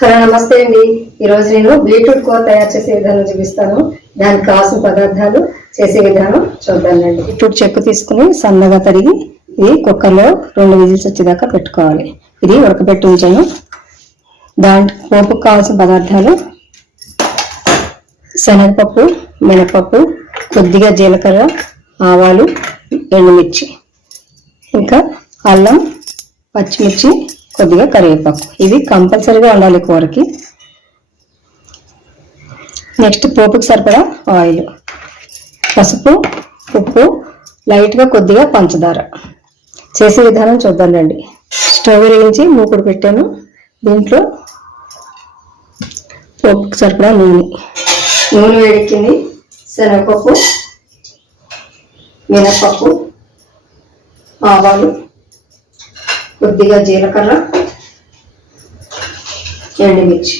Hello నమస్తే అండి. ఈరోజు నేను బీట్రూట్ కూర తయారు చేసే విధానం చూపిస్తాను. దానికి కావాల్సిన పదార్థాలు చేసే విధానం చూద్దామండి. బీట్రూట్ చెక్కు తీసుకుని సన్నగా తరిగి ఇది కుక్కర్లో రెండు విజిల్స్ వచ్చేదాకా పెట్టుకోవాలి. ఇది ఉడకబెట్టి ఉంచాను దాంట్లో పోపుకు కావాల్సిన పదార్థాలు శనగపప్పు మినపప్పు కొద్దిగా జీలకర్ర ఆవాలు ఎండుమిర్చి. ఇంకా అల్లం పచ్చిమిర్చి కొద్దిగా కరివేపాకు. ఇవి కంపల్సరీగా ఉండాలి కూరకి. నెక్స్ట్ పోపుకి సరిపడా ఆయిల్. పసుపు ఉప్పు లైట్గా కొద్దిగా పంచదార. చేసే విధానం చూద్దాం రండి. స్టవ్ వెలిగించి మూకుడు పెట్టాను. దీంట్లో పోపుకి సరిపడా నూనె. నూనె వేడెక్కింది. శనగపప్పు మినపప్పు ఆవాలు కొద్దిగా జీలకర్ర ఎండుమిర్చి.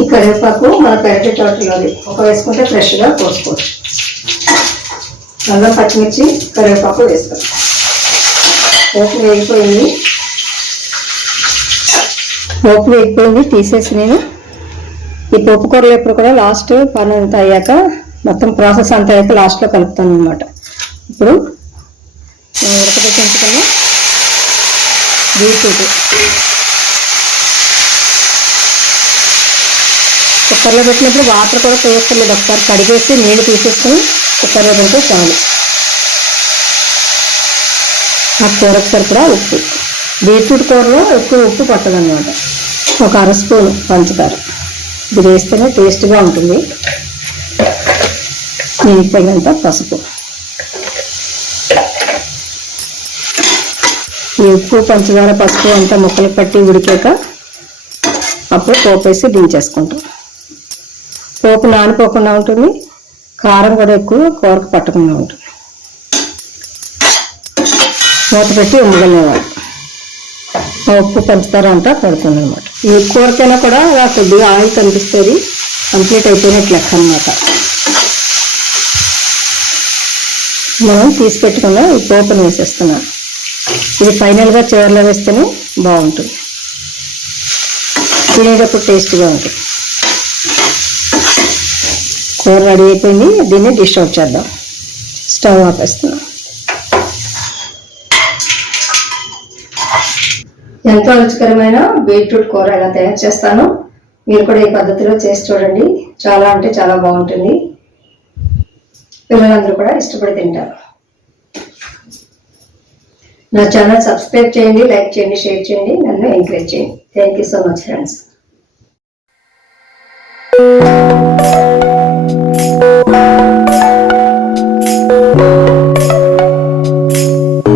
ఈ కరివేపాకు మన పెరటి తోటలోని. ఒక వేసుకుంటే ఫ్రెష్గా కోసుకోవచ్చు. అల్లం పచ్చిమిర్చి కరివేపాకు వేస్తాం పోపు వేగిపోయింది. పోపు వేగిపోయింది తీసేసి నేను. ఈ పోపు కూరలు ఎప్పుడు కూడా లాస్ట్ పని అంతా అయ్యాక మొత్తం ప్రాసెస్ అంతా అయితే లాస్ట్లో కలుపుతాను అనమాట ఇప్పుడు నేను ఉడకబెట్టి ఉంచుకున్న బీట్రూట్. కుక్కర్లో పెట్టినప్పుడు వాటర్ కూడా పోయక్కర్లేదు ఒకసారి కడిగేసి నీళ్ళు తీసేసుకొని కుక్కర్లో పెడితే చాలు. ఆ కూరకు సరిపడా ఉప్పు. బీట్రూట్ కూరలో ఎక్కువ ఉప్పు పట్టదన్నమాట. ఒక అర స్పూన్ పంచదార. ఇది వేస్తేనే టేస్ట్గా ఉంటుంది. నేను తగినంత పసుపు. ఈ ఉప్పు పంచదార పసుపు అంతా ముక్కలు పట్టి ఉడికాక అప్పుడు పోపు వేసి దించేసుకుంటాం. పోపు నానిపోకుండా ఉంటుంది. కారం కూడా ఎక్కువ కూరకు పట్టకుండా ఉంటుంది. మూత పెట్టి ఉమ్మగలేవాడు ఉప్పు పంచదార అంతా పడుతుంది అనమాట ఈ కూరకైనా కూడా కొద్దిగా ఆయిల్ కనిపిస్తుంది. కంప్లీట్ అయిపోయినట్లు లెక్క అనమాట మనం తీసి పెట్టుకున్న ఈ పోపును వేసేస్తున్నాను. ఇది ఫైనల్గా చివరిలో వేస్తేనే బాగుంటుంది. తినేటప్పుడు టేస్ట్గా ఉంటుంది. కూర రెడీ అయిపోయింది. దీన్ని డిష్ అవుట్ చేద్దాం. స్టవ్ ఆపేస్తున్నాం. ఎంతో రుచికరమైన బీట్రూట్ కూర ఎలా తయారు చేస్తానో మీరు కూడా ఈ పద్ధతిలో చేసి చూడండి. చాలా అంటే చాలా బాగుంటుంది. పిల్లలందరూ కూడా ఇష్టపడి తింటారు. నా ఛానల్ సబ్స్క్రైబ్ చేయండి లైక్ చేయండి షేర్ చేయండి నన్ను ఎంకరేజ్ చేయండి. Thank you so much friends